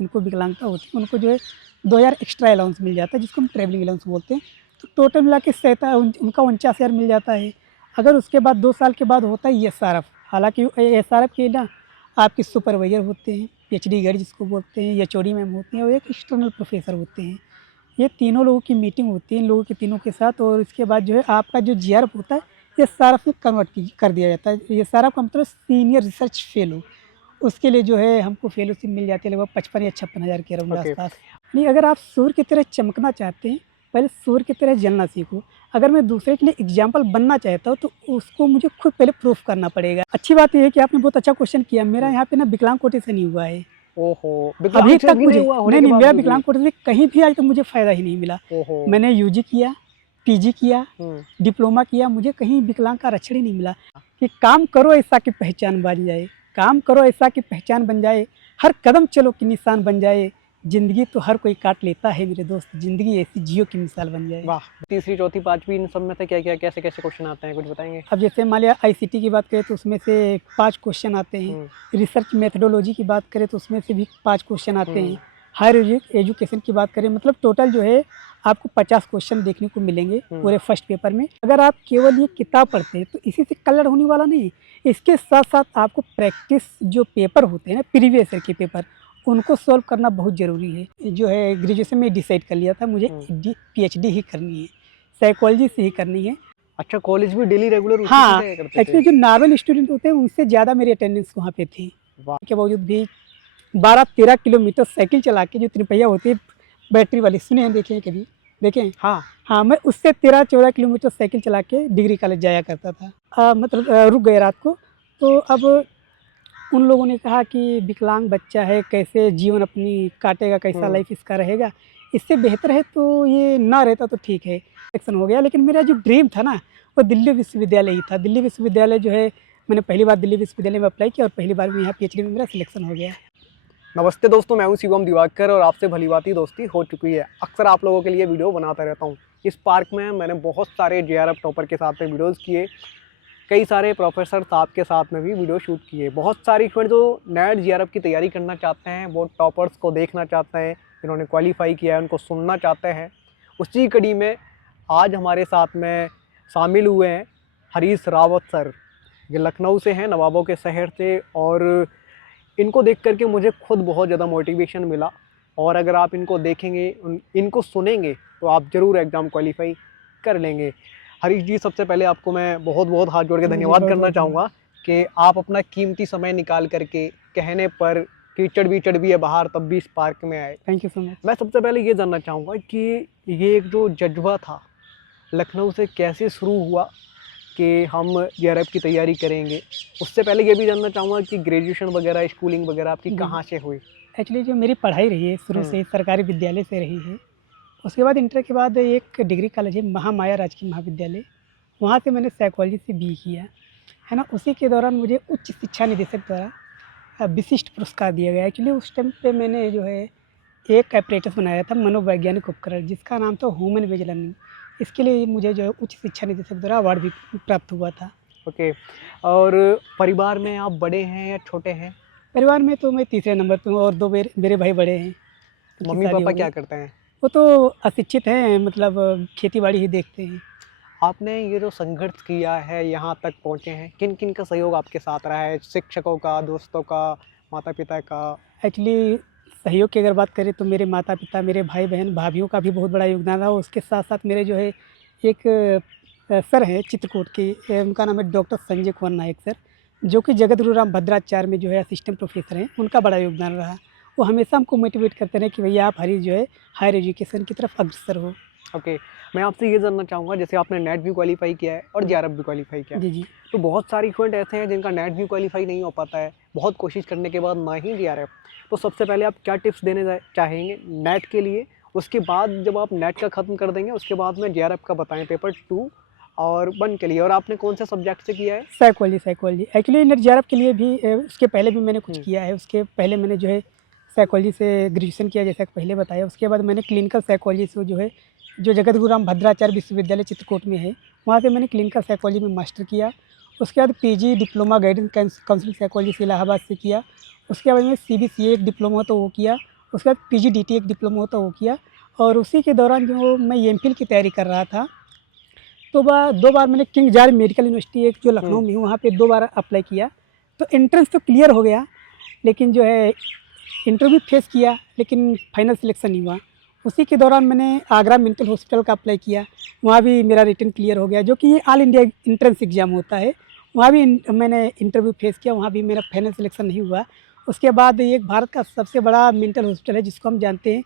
उनको विकलांगता होती है, उनको जो है 2000 एक्स्ट्रा अलाउंस मिल जाता है, जिसको हम ट्रैवलिंग अलाउंस बोलते हैं। तो टोटल मिला के उनका 49,000 मिल जाता है। अगर उसके बाद 2 साल के बाद होता है एसआरएफ। हालाँकि एसआरएफ के ना आपके सुपरवाइज़र होते हैं, पीएचडी गाइड जिसको बोलते हैं, एचओडी मैम होती हैं और एक एक्सटर्नल प्रोफेसर होते हैं। ये तीनों लोगों की मीटिंग होती है इन लोगों के तीनों के साथ, और इसके बाद जो है आपका जो जीआरएफ होता है ये एसआरएफ में कन्वर्ट कर दिया जाता है। एसआरएफ का मतलब सीनियर रिसर्च फेलो। उसके लिए जो है हमको फेलोशिप मिल जाती है लगभग 55 या 56 हज़ार के अराउंड ओके। आसपास। नहीं, अगर आप सूर्य की तरह चमकना चाहते हैं, पहले सूर्य की तरह जलना सीखो। अगर मैं दूसरे के लिए एग्जाम्पल बनना चाहता हूँ तो उसको मुझे खुद पहले प्रूफ करना पड़ेगा। अच्छी बात ये है कि आपने बहुत अच्छा क्वेश्चन किया। मेरा यहाँ पे ना विकलांग कोटे से नहीं हुआ है ओहो, अभी विकलांग तक भी नहीं मुझे। हुआ होने नहीं के नहीं, मेरा बावजूद भी? विकलांग कोटे से कहीं भी आज तक मुझे फ़ायदा ही नहीं मिला। ओहो। मैंने यूजी किया, पीजी किया, हम्म। डिप्लोमा किया, मुझे कहीं विकलांग का आरक्षण ही नहीं मिला। कि काम करो ऐसा कि पहचान बन जाए, काम करो ऐसा कि पहचान बन जाए, हर कदम चलो कि निशान बन जाए। ज़िंदगी तो हर कोई काट लेता है मेरे दोस्त, ज़िंदगी ऐसी जियो की मिसाल बन जाए। वाह। तीसरी, चौथी, पांचवी इन सब में से क्या क्या कैसे कैसे क्वेश्चन आते हैं, कुछ बताएंगे? अब जैसे मान लिया आईसीटी की बात करें तो उसमें से 5 क्वेश्चन आते हैं। रिसर्च मेथडोलॉजी की बात करें तो उसमें से भी 5 क्वेश्चन आते हैं। हायर एजुकेशन की बात करें, मतलब टोटल जो है आपको 50 क्वेश्चन देखने को मिलेंगे पूरे फर्स्ट पेपर में। अगर आप केवल ये किताब पढ़ते हैं तो इसी से कलर होने वाला नहीं। इसके साथ साथ आपको प्रैक्टिस जो पेपर होते हैं ना, प्रीवियस ईयर के पेपर, उनको सॉल्व करना बहुत ज़रूरी है। जो है ग्रेजुएशन में डिसाइड कर लिया था मुझे पीएचडी ही करनी है, साइकोलॉजी से ही करनी है। अच्छा, कॉलेज भी डेली रेगुलर उसी हाँ, से जाया करते थे? एक्चुअली जो नॉर्मल स्टूडेंट होते हैं उनसे ज़्यादा मेरी अटेंडेंस वहाँ पे थी। वाह। के बावजूद भी 12-13 किलोमीटर साइकिल चला के, जो तिरपहिया होती है बैटरी वाली, सुने हैं, देखे हैं कभी? देखे हैं? हाँ। हाँ, मैं उससे 13-14 किलोमीटर साइकिल चला के डिग्री कॉलेज जाया करता था। मतलब रुक गए रात को। तो अब उन लोगों ने कहा कि विकलांग बच्चा है, कैसे जीवन अपनी काटेगा, कैसा लाइफ इसका रहेगा, इससे बेहतर है तो ये ना रहता तो ठीक है। सिलेक्शन हो गया, लेकिन मेरा जो ड्रीम था ना वो दिल्ली विश्वविद्यालय ही था। दिल्ली विश्वविद्यालय जो है, मैंने पहली बार दिल्ली विश्वविद्यालय में अप्लाई किया और पहली बार में यहाँ पीएचडी में मेरा सिलेक्शन हो गया। नमस्ते दोस्तों, मैं हूं शिवम दिवाकर और आपसे भलीभांति दोस्ती हो चुकी है। अक्सर आप लोगों के लिए वीडियो बनाता रहता हूं। इस पार्क में मैंने बहुत सारे जेआरएफ टॉपर के साथ में वीडियोज़ किए, कई सारे प्रोफेसर साहब के साथ में भी वीडियो शूट किए। बहुत सारे स्टूडेंट जो नेट जेआरएफ की तैयारी करना चाहते हैं, वो टॉपर्स को देखना चाहते हैं, जिन्होंने क्वालिफाई किया है उनको सुनना चाहते हैं। उसी कड़ी में आज हमारे साथ में शामिल हुए हैं हरीश रावत सर। ये लखनऊ से हैं, नवाबों के शहर से, और इनको देख करके मुझे खुद बहुत ज़्यादा मोटिवेशन मिला। और अगर आप इनको देखेंगे, इनको सुनेंगे, तो आप ज़रूर एग्ज़ाम क्वालिफाई कर लेंगे। हरीश जी, सबसे पहले आपको मैं बहुत बहुत हाथ जोड़ के धन्यवाद करना चाहूँगा कि आप अपना कीमती समय निकाल करके, कहने पर कीचड़ वीचड़ भी है बाहर, तब भी इस पार्क में आए। Thank you so much. मैं सबसे पहले ये जानना चाहूँगा कि ये एक जो जज्बा था लखनऊ से कैसे शुरू हुआ कि हम जेआरएफ की तैयारी करेंगे। उससे पहले ये भी जानना चाहूँगा कि ग्रेजुएशन वगैरह, स्कूलिंग वगैरह आपकी कहाँ से हुई? एक्चुअली जो मेरी पढ़ाई रही है शुरू से सरकारी विद्यालय से रही है। उसके बाद इंटर के बाद एक डिग्री कॉलेज है महामाया राजकीय महाविद्यालय, वहाँ से मैंने साइकोलॉजी से बी किया है ना। उसी के दौरान मुझे उच्च शिक्षा निदेशक द्वारा विशिष्ट पुरस्कार दिया गया। एक्चुअली उस टाइम पे मैंने जो है एक एपरेटस बनाया था, मनोवैज्ञानिक उपकरण, जिसका नाम था ह्यूमन वेज लर्निंग। इसके लिए मुझे जो है उच्च शिक्षा निदेशक द्वारा अवार्ड भी प्राप्त हुआ था। ओके। और परिवार में आप बड़े हैं या छोटे हैं? परिवार में तो मैं तीसरे नंबर पे हूँ और 2 मेरे भाई बड़े हैं। उनकी मम्मी शादी पापा हो गई। क्या करते हैं? वो तो अशिक्षित हैं, मतलब खेती बाड़ी ही देखते हैं। आपने ये जो संघर्ष किया है, यहाँ तक पहुँचे हैं, किन किन का सहयोग आपके साथ रहा है? शिक्षकों का, दोस्तों का, माता पिता का? एक्चुअली सहयोग की अगर बात करें तो मेरे माता पिता, मेरे भाई बहन, भाभीयों का भी बहुत बड़ा योगदान रहा। उसके साथ साथ मेरे जो है एक सर हैं चित्रकूट के, उनका नाम है डॉक्टर संजय कुमार नायक सर, जो कि जगत गुरु राम भद्राचार्य में जो है असिस्टेंट प्रोफेसर हैं। उनका बड़ा योगदान रहा। वो हमेशा हमको मोटिवेट करते रहे कि भैया आप हरी जो है हायर एजुकेशन की तरफ अग्रसर हो। ओके। मैं आपसे ये जानना चाहूँगा, जैसे आपने नेट भी क्वालिफाई किया है और जेआरएफ भी क्वालिफाई किया है, जी जी। तो बहुत सारे स्टूडेंट ऐसे हैं जिनका नेट भी क्वालिफाई नहीं हो पाता है, बहुत कोशिश करने के बाद ना ही जेआरएफ। तो सबसे पहले आप क्या टिप्स देने चाहेंगे नेट के लिए? उसके बाद जब आप नेट का ख़त्म कर देंगे, उसके बाद में जेआरएफ का बताएं, पेपर 2 और 1 के लिए। और आपने कौन से सब्जेक्ट से किया है? साइकोलॉजी। एक्चुअली नेट जेआरएफ के लिए भी उसके पहले भी मैंने कुछ किया है। उसके पहले मैंने जो है साइकोलॉजी से ग्रेजुएशन किया, जैसा कि पहले बताया। उसके बाद मैंने क्लिनिकल साइकोलॉजी से जो है, जो जगत गुरु राम भद्राचार्य विश्वविद्यालय चित्रकूट में है, वहाँ से मैंने क्लिनिकल साइकोलॉजी में मास्टर किया। उसके बाद PG diploma guidance counselling psychology से इलाहाबाद से किया। उसके बाद में सीबीसीए एक डिप्लोमा तो वो किया। उसके बाद पीजीडीटी एक डिप्लोमा होता वो किया। और उसी के दौरान जो मैं एमफिल की तैयारी कर रहा था, तो 2 बार मैंने किंग जॉर्ज मेडिकल यूनिवर्सिटी एक जो लखनऊ में है, वहाँ पे 2 बार अप्लाई किया। तो एंट्रेंस तो क्लियर हो गया, लेकिन जो है इंटरव्यू फेस किया, लेकिन फाइनल सिलेक्शन नहीं हुआ। उसी के दौरान मैंने आगरा मेंटल हॉस्पिटल का अप्लाई किया, वहाँ भी मेरा रिटन क्लियर हो गया, जो कि ये ऑल इंडिया एंट्रेंस एग्ज़ाम होता है। वहाँ भी मैंने इंटरव्यू फेस किया, वहाँ भी मेरा फाइनल सिलेक्शन नहीं हुआ। उसके बाद एक भारत का सबसे बड़ा मेंटल हॉस्पिटल है, जिसको हम जानते हैं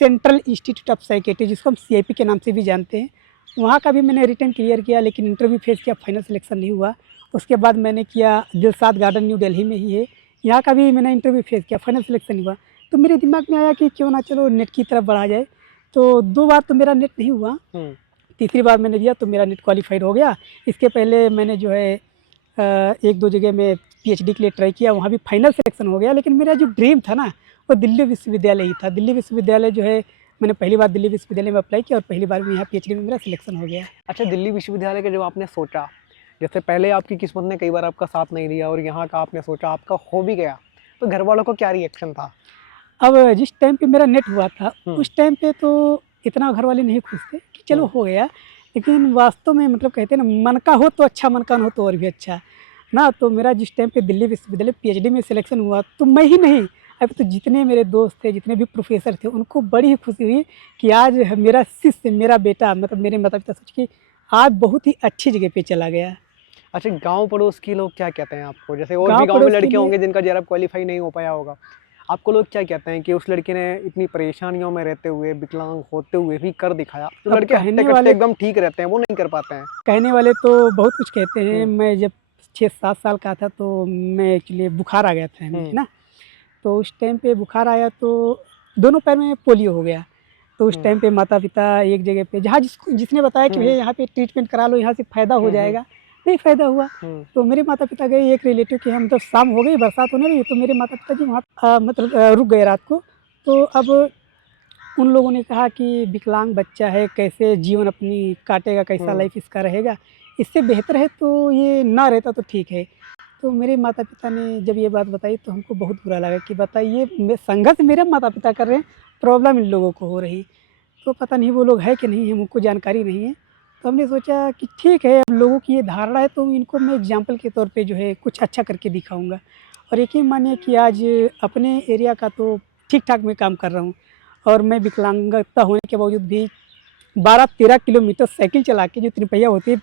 सेंट्रल इंस्टीट्यूट ऑफ साइकेट्री, जिसको हम सीआईपी के नाम से भी जानते हैं। वहाँ का भी मैंने रिटन क्लियर किया, लेकिन इंटरव्यू फेस किया, फाइनल सिलेक्शन नहीं हुआ। उसके बाद मैंने किया दिलशाद गार्डन न्यू दिल्ली में ही है, यहाँ का भी मैंने इंटरव्यू फेस किया, फाइनल सिलेक्शन नहीं हुआ। तो मेरे दिमाग में आया कि क्यों ना चलो नेट की तरफ बढ़ा जाए। तो 2 बार तो मेरा नेट नहीं हुआ, तीसरी बार मैंने दिया तो मेरा नेट क्वालिफाइड हो गया। इसके पहले मैंने जो है 1-2 जगह में पीएचडी के लिए ट्राई किया, वहाँ भी फाइनल सिलेक्शन हो गया। लेकिन मेरा जो ड्रीम था ना, वो दिल्ली विश्वविद्यालय ही था। दिल्ली विश्वविद्यालय जो है, मैंने पहली बार दिल्ली विश्वविद्यालय में अप्लाई किया और पहली बार में यहाँ पीएचडी में मेरा सिलेक्शन हो गया। अच्छा, दिल्ली विश्वविद्यालय का जब आपने सोचा, जैसे पहले आपकी किस्मत ने कई बार आपका साथ नहीं दिया और यहाँ का आपने सोचा आपका हो भी गया, तो घर वालों को क्या रिएक्शन था? अब जिस टाइम पे मेरा नेट हुआ था, उस टाइम पे तो इतना घर वाले नहीं खुश थे कि चलो हो गया। लेकिन वास्तव में मतलब कहते हैं ना, मन का हो तो अच्छा, मन का न हो तो और भी अच्छा ना। तो मेरा जिस टाइम पे दिल्ली विश्वविद्यालय पीएचडी में सिलेक्शन हुआ, तो मैं ही नहीं, अब तो जितने मेरे दोस्त थे, जितने भी प्रोफेसर थे, उनको बड़ी ही खुशी हुई कि आज मेरा शिष्य, मेरा बेटा, मतलब मेरे माता पिता सोच के आज बहुत ही अच्छी जगह पे चला गया। अच्छा, गांव पड़ोस के लोग क्या कहते हैं आपको? जैसे और गाँव भी गांव में पड़ोस के लड़के लिए- होंगे जिनका जेआरएफ क्वालिफाई नहीं हो पाया होगा, आपको लोग क्या कहते हैं कि उस लड़के ने इतनी परेशानियों में रहते हुए, विकलांग होते हुए भी कर दिखाया? जो अब लड़के कहने हट्टे कट्टे वाले- एकदम ठीक रहते हैं, वो नहीं कर पाते हैं। कहने वाले तो बहुत कुछ कहते हैं। मैं जब 6-7 साल का था, तो मैं एक्चुअली बुखार आ गया था हमें, है ना। तो उस टाइम पे बुखार आया तो दोनों पैर में पोलियो हो गया। तो उस टाइम पे माता पिता एक जगह पे, जहाँ जिसने बताया कि भैया यहाँ पे ट्रीटमेंट करा लो, यहाँ से फ़ायदा हो जाएगा, नहीं फ़ायदा हुआ। तो मेरे माता पिता गए एक रिलेटिव के, हम तो शाम हो गई, बरसात होने लगी, तो मेरे माता पिता जी वहाँ मतलब रुक गए रात को। तो अब उन लोगों ने कहा कि विकलांग बच्चा है, कैसे जीवन अपनी काटेगा, कैसा लाइफ इसका रहेगा, इससे बेहतर है तो ये ना रहता तो ठीक है। तो मेरे माता पिता ने जब ये बात बताई, तो हमको बहुत बुरा लगा कि बताइए, संघर्ष मेरे माता पिता कर रहे हैं, प्रॉब्लम इन लोगों को हो रही। तो पता नहीं वो लोग है कि नहीं है, मुझको जानकारी नहीं है। तो हमने सोचा कि ठीक है, अब लोगों की ये धारणा है, तो इनको मैं एग्जाम्पल के तौर पे जो है कुछ अच्छा करके दिखाऊंगा। और यकीन मानिए कि आज अपने एरिया का तो ठीक ठाक मैं काम कर रहा हूँ। और मैं विकलांगता होने के बावजूद भी 12-13 किलोमीटर साइकिल चला के, जो तिरपहिया होती है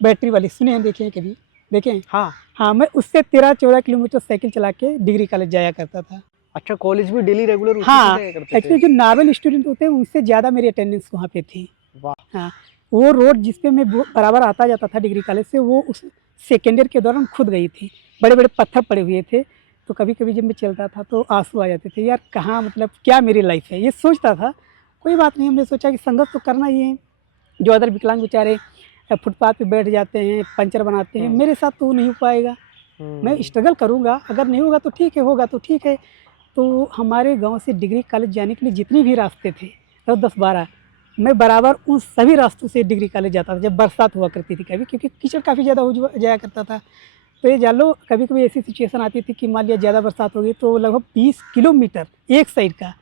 बैटरी वाली, सुने हैं, देखे हैं कभी? देखे हैं? हाँ। हाँ, मैं उससे 13-14 किलोमीटर साइकिल चला के डिग्री कॉलेज जाया करता था। अच्छा, कॉलेज भी डेली रेगुलर उसी हाँ, से जाया करते थे? एक्चुअली जो नॉर्मल स्टूडेंट होते हैं, उनसे ज़्यादा मेरी अटेंडेंस वहाँ पे थी। वाह। हाँ, वो रोड जिस पे मैं बराबर आता जाता था डिग्री कॉलेज से, वो उस सेकेंड ईयर के दौरान खुद गई थी। बड़े बड़े पत्थर पड़े हुए थे, तो कभी कभी जब मैं चलता था तो आंसू आ जाते थे, यार कहाँ, मतलब क्या मेरी लाइफ है, ये सोचता था। कोई बात नहीं, हमने सोचा कि संघर्ष तो करना ही है। जो अदर विकलांग बेचारे फुटपाथ पे बैठ जाते हैं, पंचर बनाते हैं, मेरे साथ तो वो नहीं हो पाएगा। मैं स्ट्रगल करूँगा, अगर नहीं होगा तो ठीक है, होगा तो ठीक है। तो हमारे गांव से डिग्री कॉलेज जाने के लिए जितने भी रास्ते थे, तो 10-12, मैं बराबर उन सभी रास्तों से डिग्री कॉलेज जाता था जब बरसात हुआ करती थी कभी, क्योंकि कीचड़ काफ़ी ज़्यादा हो जाया करता था। तो ये जान लो, कभी कभी ऐसी सिचुएशन आती थी कि मान लिया ज़्यादा बरसात हो गई, तो लगभग 20 किलोमीटर एक साइड का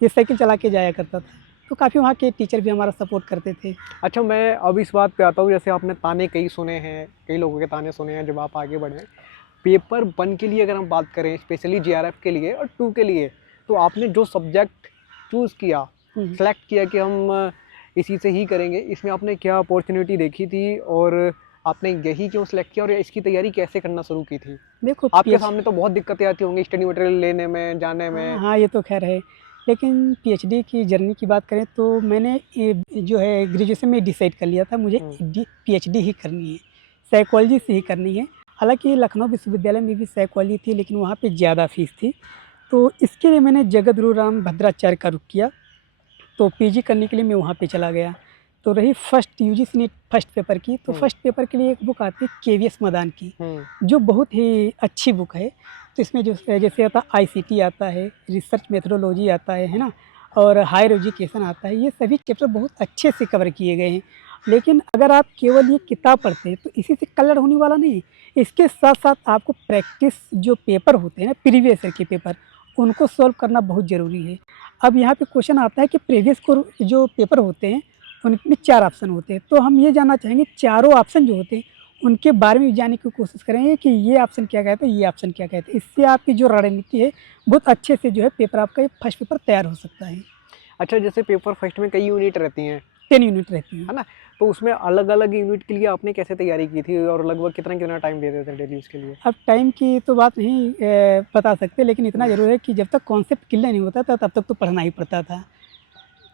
ये साइकिल चला के जाया करता था। तो काफ़ी वहाँ के टीचर भी हमारा सपोर्ट करते थे। अच्छा, मैं अब इस बात पे आता हूँ, जैसे आपने ताने कई सुने हैं, कई लोगों के ताने सुने हैं जब आप आगे बढ़े। पेपर 1 के लिए अगर हम बात करें, स्पेशली जेआरएफ के लिए और 2 के लिए, तो आपने जो सब्जेक्ट चूज़ किया, सेलेक्ट किया कि हम इसी से ही करेंगे, इसमें आपने क्या अपॉर्चुनिटी देखी थी और आपने यही क्यों सेलेक्ट किया और इसकी तैयारी कैसे करना शुरू की थी? देखो, आपके सामने तो बहुत दिक्कतें आती होंगी स्टडी मटेरियल लेने में, जाने में। हाँ, ये तो खैर है। लेकिन पीएचडी की जर्नी की बात करें तो मैंने ये जो है ग्रेजुएशन में डिसाइड कर लिया था, मुझे पीएचडी ही करनी है, साइकोलॉजी से ही करनी है। हालांकि लखनऊ विश्वविद्यालय में भी साइकोलॉजी थी, लेकिन वहाँ पे ज़्यादा फीस थी। तो इसके लिए मैंने जगद्गुरु राम भद्राचार्य का रुख किया। तो पीजी करने के लिए मैं वहाँ पे चला गया। तो रही first UGC NET first paper की, तो फर्स्ट पेपर के लिए एक बुक आती है केवीएस मदान की, जो बहुत ही अच्छी बुक है। तो इसमें जो जैसे आता आईसीटी आता है, रिसर्च मेथोडोलॉजी आता है ना, और हायर एजुकेशन आता है। ये सभी चैप्टर बहुत अच्छे से कवर किए गए हैं। लेकिन अगर आप केवल ये किताब पढ़ते हैं तो इसी से कलर होने वाला नहीं। इसके साथ साथ आपको प्रैक्टिस जो पेपर होते हैं ना, प्रीवियस ईयर के पेपर, उनको सॉल्व करना बहुत ज़रूरी है। अब यहाँ पे क्वेश्चन आता है कि प्रीवियस को जो पेपर होते हैं उनमें 4 ऑप्शन होते हैं, तो हम ये जानना चाहेंगे चारों ऑप्शन जो होते हैं उनके बारे में जानने की कोशिश करेंगे कि ये ऑप्शन क्या कहते हैं, ये ऑप्शन क्या कहते हैं। इससे आपकी जो रणनीति है बहुत अच्छे से जो है पेपर आपका फर्स्ट पेपर तैयार हो सकता है। अच्छा, जैसे पेपर फर्स्ट में कई यूनिट रहती हैं, 10 यूनिट रहती है हैं। ना? तो उसमें अलग-अलग यूनिट के लिए आपने कैसे तैयारी की थी और लगभग कितना-कितना टाइम देते थे डेली उसके लिए? अब टाइम की तो बात नहीं बता सकते, लेकिन इतना ज़रूर है कि जब तक कॉन्सेप्ट क्लियर नहीं होता था तब तक तो पढ़ना ही पड़ता था।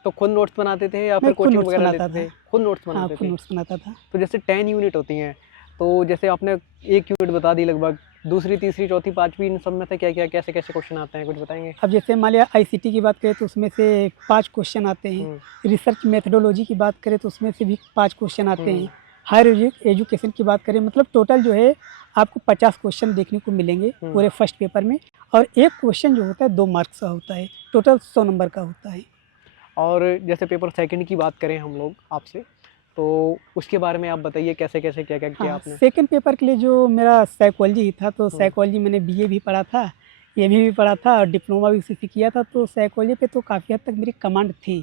तो खुद नोट्स बनाते थे या मैं फिर खुद कोचिंग नोट्स वगैरह बनाता लेते था। थे? खुद नोट्स हाँ, बनाते खुद थे। नोट्स बनाता था। तो जैसे 10 यूनिट होती हैं, तो जैसे आपने एक यूनिट बता दी लगभग, दूसरी, तीसरी, चौथी, पाँचवीं इन सब में से क्या-क्या, कैसे-कैसे क्वेश्चन आते हैं, कुछ बताएँगे? अब जैसे मान लिया आईसीटी की बात करें तो उसमें से 5 क्वेश्चन आते हैं। हुँ, रिसर्च मेथोडोलॉजी की बात करें तो उसमें से भी 5 क्वेश्चन आते हुँ, हैं। हायर एजुकेशन की बात करें, मतलब टोटल जो है आपको 50 क्वेश्चन देखने को मिलेंगे हुँ। पूरे फर्स्ट पेपर में, और एक क्वेश्चन जो होता है 2 मार्क्स का होता है। टोटल 100 नंबर का होता है। और जैसे पेपर सेकंड की बात करें हम लोग आपसे, तो उसके बारे में आप बताइए कैसे-कैसे, क्या-क्या किया हाँ, आपने? सेकंड पेपर के लिए जो मेरा साइकोलॉजी ही था, तो हुँ, साइकोलॉजी मैंने बीए भी पढ़ा था, एमए भी पढ़ा था और डिप्लोमा भी उसी से किया था, तो साइकोलॉजी पे तो काफ़ी हद तक मेरी कमांड थी,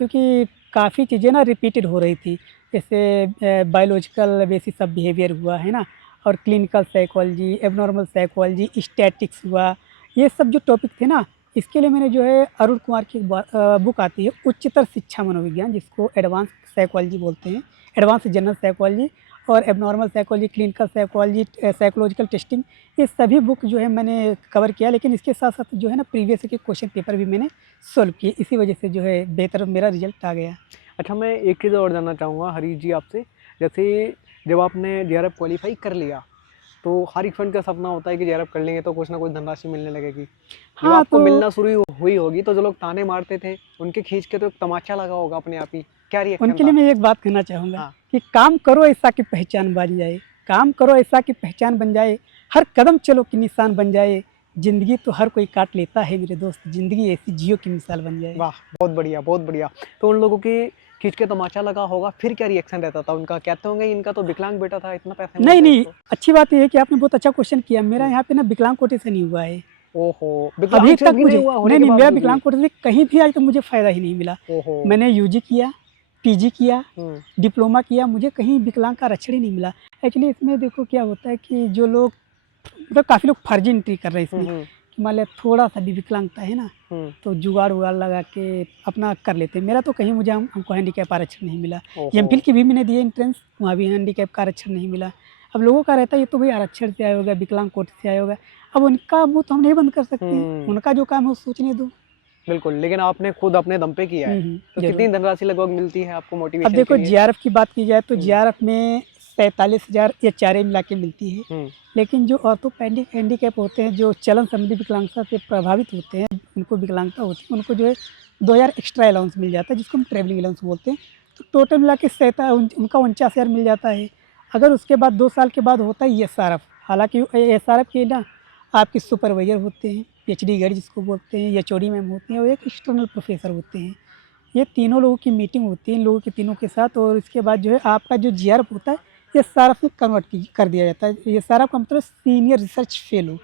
क्योंकि काफ़ी चीज़ें ना रिपीटेड हो रही थी। जैसे बायोलॉजिकल बेसिस ऑफ बिहेवियर हुआ, है ना? और clinical psychology, abnormal psychology, statics हुआ, ये सब जो टॉपिक थे ना, इसके लिए मैंने जो है अरुण कुमार की बुक आती है उच्चतर शिक्षा मनोविज्ञान, जिसको एडवांस साइकोलॉजी बोलते हैं, एडवांस जनरल साइकोलॉजी और abnormal psychology, clinical psychology, psychological testing, ये सभी बुक जो है मैंने कवर किया। लेकिन इसके साथ साथ जो है ना प्रीवियस के क्वेश्चन पेपर भी मैंने सॉल्व किए, इसी वजह से जो है बेहतर मेरा रिजल्ट आ गया। अच्छा, मैं एक चीज़ और जानना चाहूँगा हरीश जी आपसे, जैसे जब आपने जेआरएफ क्वालीफाई कर लिया, तो हर एक फ्रेंड का सपना होता है कि जेआरएफ कर लेंगे तो कुछ ना कुछ धनराशि मिलने लगेगी। जब हाँ, आपको तो मिलना शुरू हुई होगी तो जो लोग ताने मारते थे, उनके खींच के तो एक तमाचा लगा होगा अपने आप ही, क्या रिएक्शन उनके लिए था? मैं एक बात कहना चाहूँगा हाँ, कि काम करो ऐसा कि पहचान बन जाए, काम करो ऐसा कि पहचान बन जाए, हर कदम चलो कि निशान बन जाए, ज़िंदगी तो हर कोई काट लेता है मेरे दोस्त, ज़िंदगी ऐसी जियो की मिसाल बन जाए। वाह! बहुत बढ़िया, बहुत बढ़िया। तो उन लोगों के खींच के तमाचा लगा होगा, फिर क्या रिएक्शन रहता था उनका? कहते होंगे इनका तो विकलांग बेटा था, इतना पैसे नहीं, मिलता है नहीं, इसको। अच्छी बात ये है कि आपने बहुत अच्छा क्वेश्चन किया। मेरा हुँ, यहाँ पे ना विकलांग कोटे से नहीं हुआ है। ओहो! अभी विकलांग से तक भी नहीं मुझे हुआ होने नहीं, के नहीं, मेरा बावजूद भी? विकलांग कोटे से कहीं भी आज तक मुझे फ़ायदा ही नहीं मिला। ओहो! मैंने यूजी किया, पीजी किया, हुँ, डिप्लोमा किया, मुझे कहीं विकलांग का आरक्षण ही नहीं मिला। एक्चुअली इसमें देखो क्या होता है कि जो लोग, मतलब काफ़ी लोग फर्जी एंट्री कर रहे हैं हुँ, इसमें, हुँ, कि मान लिया थोड़ा-सा भी विकलांगता है ना, हुँ, तो जुगाड़-वुगाड़ लगा के अपना कर लेते हैं। मेरा तो कहीं मुझे हमको हैंडीकैप आरक्षण नहीं मिला। ओहो! एमफिल की भी मैंने दी एंट्रेंस, वहाँ भी हैंडीकैप का आरक्षण नहीं मिला। अब लोगों का रहता है ये तो भाई आरक्षण से आया होगा, विकलांग कोटे से आया होगा। अब उनका मुँह तो हम नहीं बंद कर सकते हैं, हुँ, उनका जो काम है वो सोचने दो। बिल्कुल, लेकिन आपने खुद अपने दम पे किया है। तो ज़रूर। कितनी धनराशि लगभग मिलती है आपको अब मोटिवेशन के देखो लिए? जीआरएफ की बात की जाए तो हुँ, जीआरएफ में 47,000 ये चारे मिला के मिलती है। हुँ, लेकिन जो ऑर्थोपेडिक हैंडीकैप होते हैं, जो चलन संबंधी विकलांगता से प्रभावित होते हैं, उनको विकलांगता होती है, उनको जो है 2,000 एक्स्ट्रा अलाउंस मिल जाता है, जिसको हम ट्रैवलिंग अलाउंस बोलते हैं। तो टोटल मिला के उनका 49,000 मिल जाता है। अगर उसके बाद 2 साल के बाद होता है एसआरएफ, हालाँकि एसआरएफ के ना आपके सुपरवाइज़र होते हैं, पीएचडी गाइड जिसको बोलते हैं, एचओडी मैम होती हैं और एक एक्सटर्नल प्रोफेसर होते हैं। ये तीनों लोगों की मीटिंग होती है इन लोगों के तीनों के साथ, और इसके बाद जो है आपका जो जीआरएफ होता है ये सारा में कन्वर्ट कर दिया जाता है। ये सारा का मतलब सीनियर रिसर्च फेलो,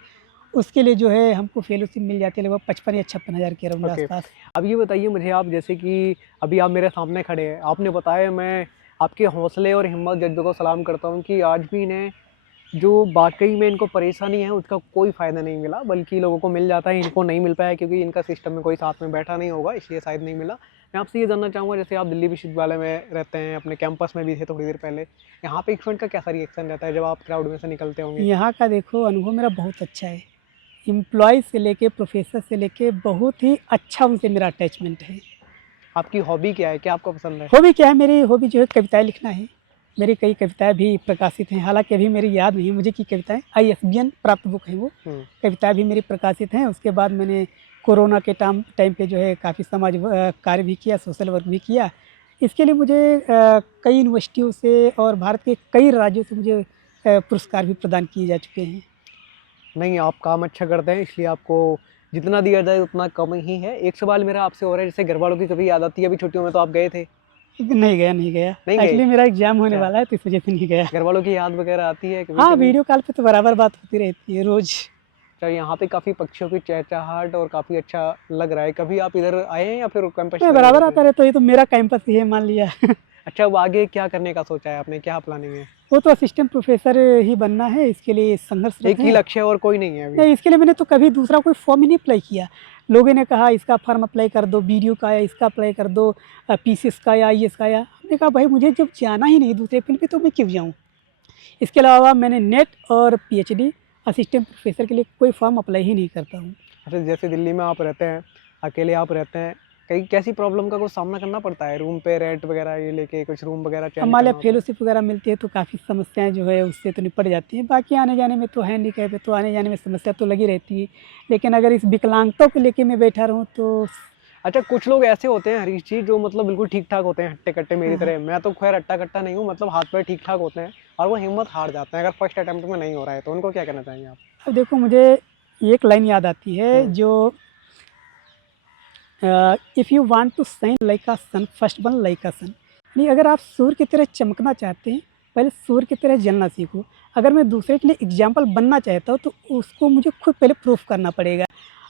उसके लिए जो है हमको फेलोशिप मिल जाती है लगभग 55 या 56 हज़ार के अराउंड ओके। आसपास। अब ये बताइए मुझे आप, जैसे कि अभी आप मेरे सामने खड़े हैं, आपने बताया, मैं आपके हौसले और हिम्मत जज्बे को सलाम करता हूँ कि आज भी इन्हें जो वाक़ई में इनको परेशानी है उसका कोई फ़ायदा नहीं मिला, बल्कि लोगों को मिल जाता है, इनको नहीं मिल पाया क्योंकि इनका सिस्टम में कोई साथ में बैठा नहीं होगा, इसलिए शायद नहीं मिला। मैं आपसे ये जानना चाहूँगा, जैसे आप दिल्ली विश्वविद्यालय में रहते हैं, अपने कैंपस में भी थे थोड़ी देर पहले, यहाँ पे एक स्टूडेंट का कैसा रिएक्शन रहता है जब आप क्राउड में से निकलते होंगे? यहाँ का देखो अनुभव मेरा बहुत अच्छा है। एम्प्लॉय से लेके प्रोफेसर से लेके बहुत ही अच्छा उनसे मेरा अटैचमेंट है। आपकी हॉबी क्या है? क्या आपको पसंद है? हॉबी क्या है, मेरी हॉबी जो है कविताएँ लिखना है। मेरी कई कविताएँ भी प्रकाशित हैं, हालाँकि अभी मेरी याद नहीं है मुझे कि कविताएँ आईएसबीएन प्राप्त बुक है वो। हुँ, कविताएँ भी मेरी प्रकाशित हैं। उसके बाद मैंने कोरोना के टाइम पे जो है काफ़ी समाज कार्य भी किया, सोशल वर्क भी किया। इसके लिए मुझे कई यूनिवर्सिटियों से और भारत के कई राज्यों से मुझे पुरस्कार भी प्रदान किए जा चुके हैं। नहीं, आप काम अच्छा करते हैं इसलिए आपको जितना दिया जाए उतना कम ही है। एक सवाल मेरा आपसे और है, जैसे घरवालों की कभी याद आती है, अभी छुट्टियों में तो आप गए थे? नहीं गया नहीं गए? एक्चुअली मेरा एग्जाम होने अच्छा। वाला है तो इस वजह से नहीं गया। घर वालों की याद वगैरह आती है कभी हाँ, कभी? वीडियो कॉल पे तो बराबर बात होती रहती है रोज। अच्छा, यहाँ पे काफ़ी पक्षियों की चहचहाहट और काफ़ी अच्छा लग रहा है। कभी आप इधर आए हैं या फिर कैंपस मैं वगैरह बराबर रहते आता हैं? रहता हूँ, ये तो मेरा कैंपस ही है मान लिया। अच्छा, अब आगे क्या करने का सोचा है आपने, क्या प्लानिंग है? वो तो असिस्टेंट प्रोफेसर ही बनना है, इसके लिए संघर्षरत एक ही हैं। लक्ष्य है और कोई नहीं है अभी? नहीं, इसके लिए मैंने तो कभी दूसरा कोई फॉर्म ही नहीं अप्लाई किया। लोगों ने कहा इसका फॉर्म अप्लाई कर दो, बीडीओ का या इसका अप्लाई कर दो, पीसीएस का या आईएएस का या हमने कहा भाई मुझे जब जाना ही नहीं दूसरे फील्ड पे तो मैं क्यों जाऊँ? इसके अलावा मैंने नेट और पीएचडी असिस्टेंट प्रोफेसर के लिए कोई फॉर्म अप्लाई ही नहीं करता हूँ। अच्छा, जैसे दिल्ली में आप रहते हैं, अकेले आप रहते हैं, कई कैसी प्रॉब्लम का कुछ सामना करना पड़ता है? रूम पे रेंट वगैरह ये लेके कुछ रूम वगैरह अब चेंज मान लिया करना होता है? फेलोशिप वगैरह मिलती है तो काफ़ी समस्याएं जो है उससे तो निपट जाती हैं। बाकी आने जाने में तो है नहीं, कहे पे तो आने जाने में समस्या तो लगी रहती है। लेकिन अगर इस विकलांगता को लेके मैं बैठा रहूँ तो अच्छा, कुछ लोग ऐसे होते हैं हरीश जी जो मतलब बिल्कुल ठीक-ठाक होते हैं, हट्टे-कट्टे मेरी हाँ, हाँ। तरह। मैं तो खैर हट्टा-कट्टा नहीं हूँ, मतलब हाथ-पैर ठीक-ठाक होते हैं और वो हिम्मत हार जाते हैं अगर फर्स्ट अटेम्प्ट में नहीं हो रहा है, तो उनको क्या कहना चाहेंगे आप? अब देखो मुझे एक लाइन याद आती है हुँ। जो if you want to shine like a sun first burn like a sun, यानी अगर आप सूर्य की तरह चमकना चाहते हैं पहले सूर्य की तरह जलना सीखो। अगर मैं दूसरे के लिए एग्जाम्पल बनना चाहता हूँ तो उसको मुझे खुद पहले प्रूफ करना पड़ेगा।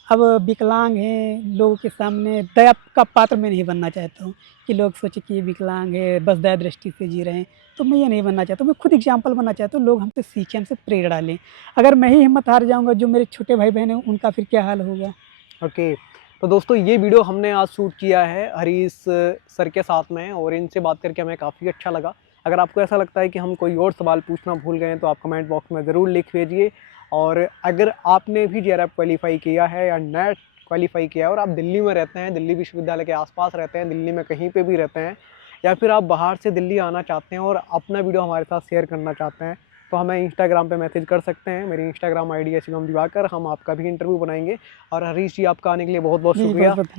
अब विकलांग हैं लोगों के सामने दया का पात्र मैं नहीं बनना चाहता हूँ कि लोग सोचे कि ये विकलांग है बस दया दृष्टि से जी रहे हैं, तो मैं ये नहीं बनना चाहता। मैं खुद एग्जाम्पल बनना चाहता हूँ, लोग हमसे सीखें, हमसे प्रेरणा लें। अगर मैं ही हिम्मत हार जाऊँगा जो मेरे छोटे भाई बहन हैं उनका फिर क्या हाल होगा। ओके, तो दोस्तों ये वीडियो हमने आज शूट किया है हरीश सर के साथ में और इनसे बात करके हमें काफ़ी अच्छा लगा। अगर आपको ऐसा लगता है कि हम कोई और सवाल पूछना भूल गए हैं तो आप कमेंट बॉक्स में ज़रूर लिख भेजिए। और अगर आपने भी जेआरएफ क्वालीफाई किया है या नेट क्वालीफाई किया है और आप दिल्ली में रहते हैं, दिल्ली विश्वविद्यालय के आसपास रहते हैं, दिल्ली में कहीं पे भी रहते हैं, या फिर आप बाहर से दिल्ली आना चाहते हैं और अपना वीडियो हमारे साथ शेयर करना चाहते हैं, तो हमें इंस्टाग्राम पे मैसेज कर सकते हैं। मेरी इंस्टाग्राम आईडी है शिवम दिवाकर। हम आपका भी इंटरव्यू बनाएंगे। और हरीश जी, आपका आने के लिए बहुत बहुत जी, शुक्रिया। बहुत बहुत